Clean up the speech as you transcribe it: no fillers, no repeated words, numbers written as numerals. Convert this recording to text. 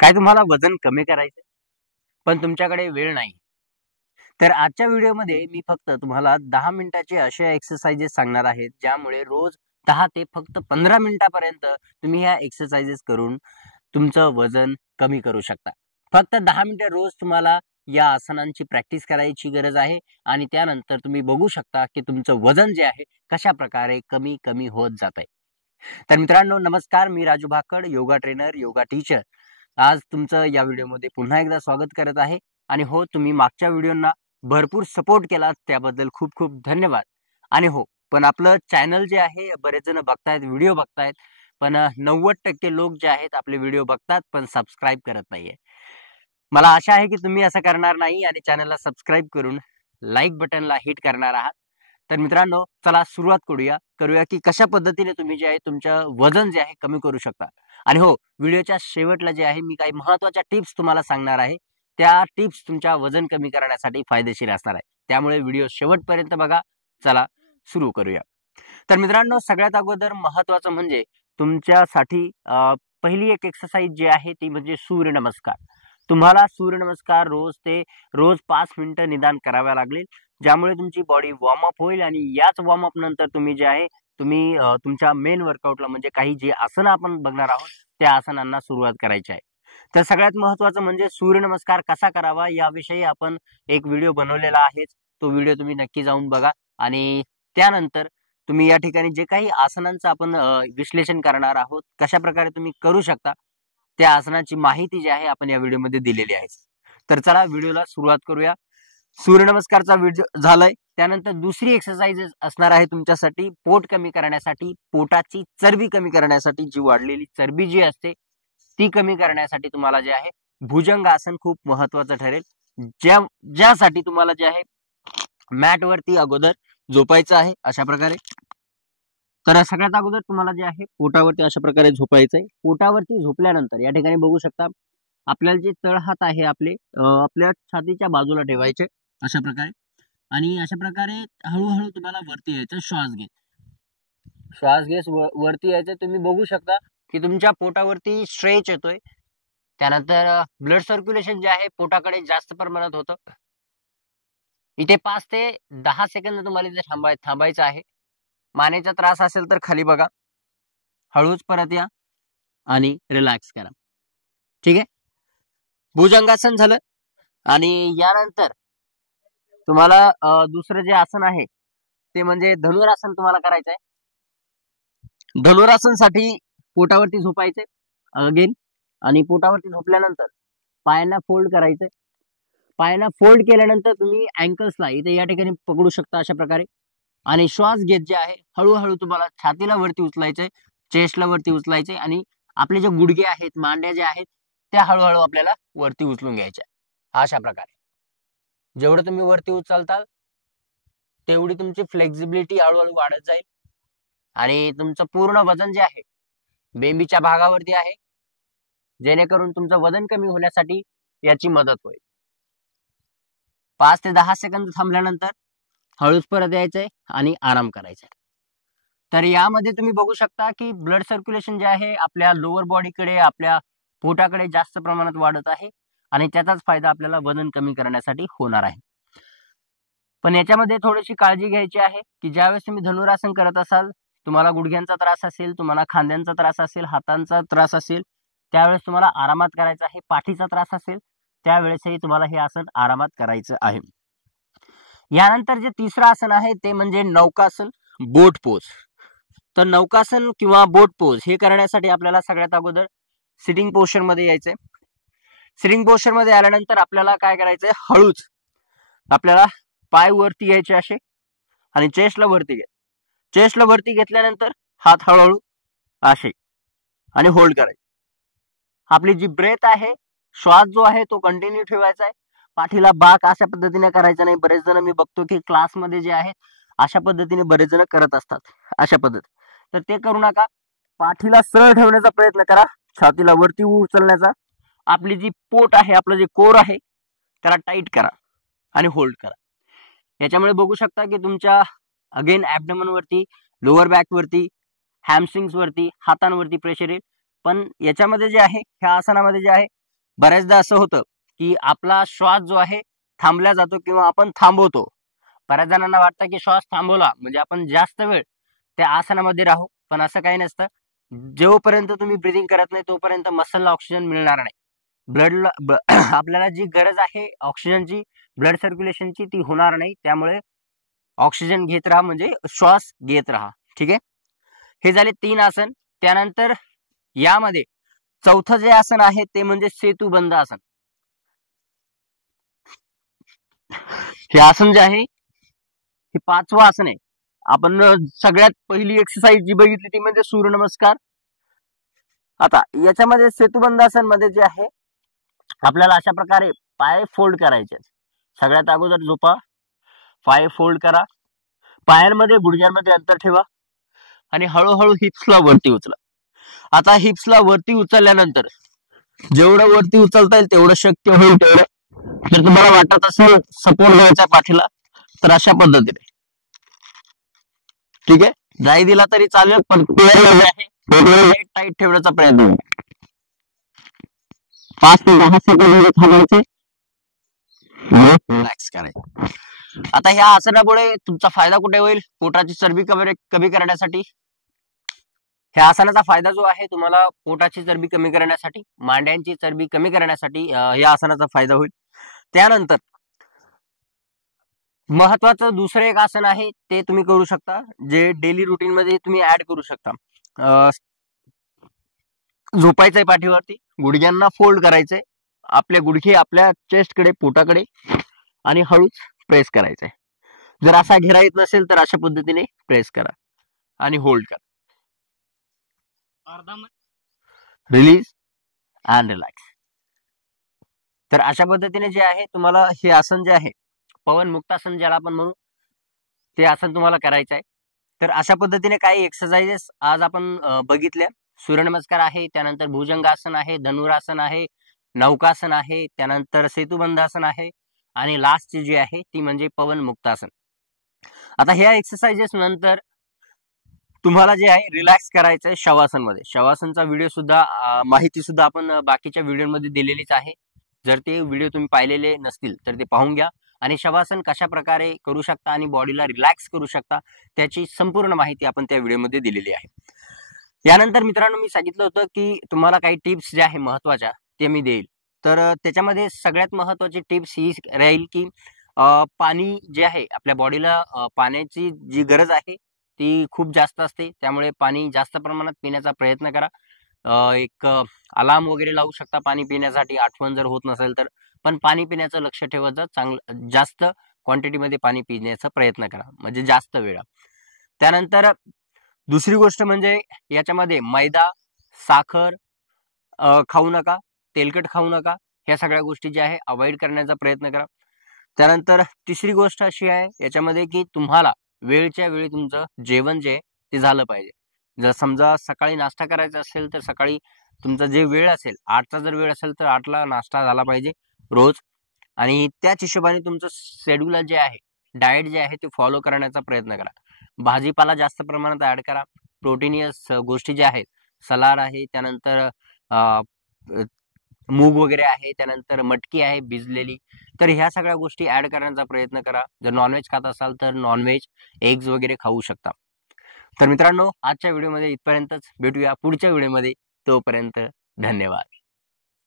काय तुम्हाला वजन कमी करायचं पण तुमच्याकडे वेळ नाही, तर आजच्या व्हिडिओमध्ये मी फक्त तुम्हाला 10 मिनिटाचे असे एक्सरसाइजेस सांगणार आहेत ज्यामुळे रोज 10 ते फक्त 15 मिनिटापर्यंत तुम्ही ह्या एक्सरसाइजेस करून तुमचं वजन कमी करू शकता। फक्त 10 मिनिटे रोज तुम्हाला या आसनांची प्रॅक्टिस करायची गरज आहे आणि त्यानंतर तुम्ही बघू शकता की तुमचं वजन जे आहे कशा प्रकारे कमी कमी होत जात आहे। तर मित्रांनो नमस्कार, मी राजू भाकड, योगा ट्रेनर, योगा टीचर। आज तुमचं या व्हिडिओमध्ये पुन्हा एकदा स्वागत करत आहे। आणि हो, तुम्ही मागच्या व्हिडिओंना भरपूर सपोर्ट केला त्याबद्दल खूप खूप धन्यवाद। आणि हो, पण आपलं चॅनल जे आहे बरेच जण बघतायत, व्हिडिओ बघतायत, पण 90% लोक जे आहेत आपले व्हिडिओ बघतात पण सबस्क्राईब करत नाहीये। मला आशा आहे की तुम्ही असं करणार नाही आणि चॅनलला सबस्क्राईब करून लाईक बटनला हिट करणार आहात। तर मित्रांनो चला सुरुवात करूया की कशा पद्धतीने तुम्ही जे आहे तुमचं वजन जे आहे कमी करू शकता। आणि हो, व्हिडिओच्या शेवटला जे आहे मी काही महत्त्वाच्या टिप्स तुम्हाला सांगणार आहे, त्या टिप्स तुमच्या वजन कमी करण्यासाठी फायदेशीर असणार आहे, त्यामुळे व्हिडिओ शेवटपर्यंत बघा। चला सुरू करूया। तर मित्रांनो सगळ्यात अगोदर महत्त्वाचं म्हणजे तुमच्यासाठी पहिली एक एक्सरसाइज जी आहे ती म्हणजे सूर्यनमस्कार। तुम्हाला सूर्यनमस्कार रोज 5 मिनिटं निदान कराव्या लागेल, ज्यामुळे तुमची बॉडी वॉर्मअप होईल आणि याच वॉर्मअप नंतर तुम्ही जे आहे तुमच्या मेन वर्कआउटला म्हणजे काही जे आसन आपण बघणार आहोत त्या आसनांना सुरुवात करायची आहे। तर सगळ्यात महत्त्वाचं म्हणजे सूर्यनमस्कार कसा करावा याविषयी आपण एक व्हिडिओ बनवलेला आहे, तो व्हिडिओ तुम्ही नक्की जाऊन बघा। आणि त्यानंतर तुम्ही या ठिकाणी जे काही आसनांचं आपण विश्लेषण करणार आहोत, कशा प्रकारे तुम्ही करू शकता त्या आसनाची माहिती जी आहे आपण या व्हिडिओमध्ये दिलेली आहे। तर चला व्हिडिओला सुरुवात करूया। सूर्यनमस्कारचा व्हिडिओ झालाय, त्यानंतर दुसरी एक्सरसाइज असणार आहे तुमच्यासाठी पोट कमी करण्यासाठी, पोटाची चरबी कमी करण्यासाठी, जी वाढलेली चरबी जी असते ती कमी करण्यासाठी तुम्हाला जे आहे भुजंग आसन खूप महत्त्वाचं ठरेल, ज्यासाठी तुम्हाला जे आहे मॅट वरती अगोदर झोपायचं आहे अशा प्रकारे। तर सगळ्यात अगोदर तुम्हाला जे आहे पोटावरती अशा प्रकारे झोपायचंय। पोटावरती झोपल्यानंतर या ठिकाणी बघू शकता आपल्याला जे तळहात आहे आपले आपल्या छातीच्या बाजूला ठेवायचे अशा प्रकारे, आणि अशा प्रकारे हळूहळू तुम्हाला वरती यायचं। श्वास घेत वरती यायचं। तुम्ही बघू शकता की तुमच्या पोटावरती स्ट्रेच येतोय, त्यानंतर ब्लड सर्क्युलेशन जे आहे पोटाकडे जास्त प्रमाणात होतं। इथे 5 ते 10 सेकंद तुम्हाला इथे थांबायचं आहे। मानेचा त्रास असेल तर खाली बघा, हळूच परत या आणि रिलॅक्स करा, ठीक आहे। भुजंगासन झालं आणि यानंतर तुम्हाला दुसरं जे आसन आहे ते म्हणजे धनुरासन तुम्हाला करायचं आहे। धनुरासनसाठी पोटावरती झोपायचे अगेन, आणि पोटावरती झोपल्यानंतर पायांना फोल्ड करायचे। पायांना फोल्ड केल्यानंतर तुम्ही अँकल्सला इथे या ठिकाणी पकडू शकता अशा प्रकारे, आणि श्वास घेत जे आहे हळूहळू तुम्हाला छातीला वरती उचलायचंय, चेस्टला वरती उचलायचंय, आणि आपले जे गुडघे आहेत, मांड्या ज्या आहेत त्या हळूहळू आपल्याला वरती उचलून घ्यायच्या अशा प्रकारे। जेवढं तुम्ही वरती उचलताल तेवढी तुमची फ्लेक्झिबिलिटी हळूहळू वाढत जाईल आणि तुमचं पूर्ण वजन जे आहे बेंबीच्या भागावरती आहे, जेणेकरून तुमचं वजन कमी होण्यासाठी याची मदत होईल। 5 ते 10 सेकंद थांबल्यानंतर हळूच परत यायचंय आणि आराम करायचा। तर यामध्ये तुम्ही बघू शकता की ब्लड सर्क्युलेशन जे आहे आपल्या लोअर बॉडीकडे, आपल्या पोटाकडे जास्त प्रमाणात वाढत आहे आणि त्याचाच फायदा आपल्याला वजन कमी करण्यासाठी होणार आहे। पण याच्यामध्ये थोडीशी काळजी घ्यायची आहे की ज्यावेळेस तुम्ही धनुरासन करत असाल, तुम्हाला गुडघ्यांचा त्रास असेल, तुम्हाला खांद्यांचा त्रास असेल, हातांचा त्रास असेल, त्यावेळेस तुम्हाला आरामात करायचं आहे। पाठीचा त्रास असेल त्यावेळेसही तुम्हाला हे आसन आरामात करायचं आहे। यानंतर जे तिसरं आसन आहे ते म्हणजे नौकासन, बोट पोज। तर नौकासन किंवा बोट पोज हे करण्यासाठी आपल्याला सगळ्यात अगोदर सिटिंग पोस्चर मध्ये यायचंय। सिटिंग पोस्चर मध्ये आल्यानंतर आपल्याला काय करायचंय, हळूच आपल्याला पाय वरती घ्यायचे असे आणि चेस्टला वरती घ्या। चेस्टला वरती घेतल्यानंतर हात हळूहळू असे आणि होल्ड करायचे। आपली जी ब्रेथ आहे, श्वास जो आहे तो कंटिन्यू ठेवायचा आहे। पाठीला बाक अशा पद्धतीने करायचं नाही। बरेच जण मी बघतो की क्लासमध्ये जे आहेत अशा पद्धतीने बरेच जण करत असतात अशा पद्धती, तर ते करू नका। पाठीला सरळ ठेवण्याचा प्रयत्न करा, छातीला वरती उचलण्याचा। आपली जी पोट आहे, आपलं जे कोर आहे त्याला टाईट करा आणि होल्ड करा। याच्यामुळे बघू शकता की तुमच्या अगेन ॲब्डोमेन वरती, लोअर बॅक वरती, हॅमस्ट्रिंग्स वरती, हातांवरती प्रेशर येईल। पण याच्यामध्ये जे आहे, ह्या आसनामध्ये जे आहे बऱ्याचदा असं होतं की आपला श्वास जो आहे थांबला जातो किंवा आपण थांबवतो. बऱ्याच जणांना वाटतं की श्वास थांबवला म्हणजे आपण जास्त वेळ त्या आसनामध्ये राहू, पण असं काही नसतं. जोपर्यंत तुम्ही ब्रिदिंग करत नाही तोपर्यंत मसलला ऑक्सिजन मिळणार नाही. ब्लडला आपल्याला जी गरज आहे ऑक्सिजनची, ब्लड सर्क्युलेशनची, ती होणार नाही. त्यामुळे ऑक्सिजन घेत राहा म्हणजे श्वास घेत राहा. ठीक आहे. हे झाले 3 आसन. त्यानंतर यामध्ये चौथं जे आसन आहे ते म्हणजे सेतुबंध आसन. हे आसन जे आहे हे 5वं आसन आहे. आपण सगळ्यात पहिली एक्सरसाइज जी बघितली ती म्हणजे सूर्यनमस्कार. आता याच्यामध्ये सेतुबंध आसन मध्ये जे आहे आपल्याला अशा प्रकारे पाय फोल्ड करायचे. सगळ्यात अगोदर झोपा, पाय फोल्ड करा, पायांमध्ये गुडघ्यांमध्ये अंतर ठेवा आणि हळूहळू हिप्सला वरती उचला. आता हिप्सला वरती उचलल्यानंतर जेवढं वरती उचलता येईल तेवढं शक्य होईल तेवढं. जर तुम्हाला वाटत असेल सपोर्ट द्यायचा पाठीला तर अशा पद्धतीने, ठीक आहे, नाही दिला तरी चालेल, पण टाईट ठेवण्याचा प्रयत्न करा. 5 ते 10 सेकंद थांबायचे, रिलॅक्स करायचं. आता ह्या आसनामुळे तुमचा फायदा कुठे होईल? पोटाची चरबी कमी करण्यासाठी. ह्या आसनाचा फायदा जो आहे तुम्हाला पोटाची चरबी कमी करण्यासाठी, मांड्यांची चरबी कमी करण्यासाठी या आसनाचा फायदा होईल. त्यानंतर महत्वाचं दुसरं एक आसन आहे ते तुम्ही करू शकता, जे डेली रुटीन मध्ये तुम्ही ऍड करू शकता. झोपायचंय पाठीवरती, गुडघ्यांना फोल्ड करायचंय, आपले गुडघे आपल्या चेस्टकडे, पोटाकडे, आणि हळूच प्रेस करायचंय. जर असा घेरा येत नसेल तर अशा पद्धतीने प्रेस करा आणि होल्ड करा. Release and relax. तर अशा पद्धतीने जे आहे तुम्हाला हे आसन जे आहे पवन मुक्तासन ज्याला आपण म्हणू, ते आसन तुम्हाला करायचं आहे. तर अशा पद्धतीने काही एक्सरसाइजेस आज आपण बघितल्या. सूर्यनमस्कार आहे, त्यानंतर भुजंगासन आहे, धनुरासन आहे, नौकासन आहे, त्यानंतर सेतुबंधासन आहे, आणि लास्ट जी आहे ती म्हणजे पवन मुक्तासन. आता ह्या एक्सरसाइजेस नंतर तुम्हाला जे आहे रिलॅक्स करायचं आहे शवासन मध्ये. शवासनचा व्हिडिओ सुद्धा माहिती सुद्धा आपण बाकीच्या व्हिडिओमध्ये दिलेलीच आहे. जर ते व्हिडिओ तुम्ही पाहिलेले नसतील तर ते पाहून घ्या. आणि शवासन कशा प्रकारे करू शकता आणि बॉडीला रिलॅक्स करू शकता त्याची संपूर्ण माहिती आपण त्या व्हिडिओमध्ये दिलेली आहे. यानंतर मित्रांनो मी सांगितलं होतं की तुम्हाला काही टिप्स ज्या आहे महत्वाच्या ते मी देईल. तर त्याच्यामध्ये सगळ्यात महत्वाची टिप्स ही राहील की पाणी जे आहे आपल्या बॉडीला, पाण्याची जी गरज आहे ती खूप जास्त असते. त्यामुळे पाणी जास्त प्रमाणात पिण्याचा प्रयत्न करा. एक अलार्म वगैरे लावू शकता पाणी पिण्यासाठी, आठवण जर होत नसेल तर. पण पाणी पिण्याचं लक्ष ठेवत जा, चांगलं जास्त क्वांटिटीमध्ये पाणी पिण्याचा प्रयत्न करा, म्हणजे जास्त वेळा. त्यानंतर दुसरी गोष्ट म्हणजे याच्यामध्ये मैदा, साखर खाऊ नका, तेलकट खाऊ नका. ह्या सगळ्या गोष्टी ज्या आहे अवॉइड करण्याचा प्रयत्न करा. त्यानंतर तिसरी गोष्ट अशी आहे याच्यामध्ये की तुम्हाला वेळच्या वेळी तुमचं जेवण जे ते झालं पाहिजे. जर समजा सकाळी नाश्ता करायचा असेल तर सकाळी तुमचा जे वेळ असेल, 8चा जर वेळ असेल तर 8ला नाश्ता झाला पाहिजे रोज. आणि त्याच हिशोबाने तुमचं शेड्यूल जे आहे, डाएट जे आहे ते फॉलो करण्याचा प्रयत्न करा. भाजीपाला जास्त प्रमाणात ऍड करा. प्रोटीनियस गोष्टी ज्या आहेत, सलाड आहे, त्यानंतर मूग वगैरे आहे, त्यानंतर मटकी आहे भिजलेली. तर ह्या सगळ्या गोष्टी ऍड करण्याचा प्रयत्न करा. जर नॉनव्हेज खात असाल तर नॉनव्हेज, एग्ज वगैरे खाऊ शकता. तर मित्रांनो आजच्या व्हिडिओमध्ये इथपर्यंतच. भेटूया पुढच्या व्हिडिओमध्ये. तोपर्यंत धन्यवाद.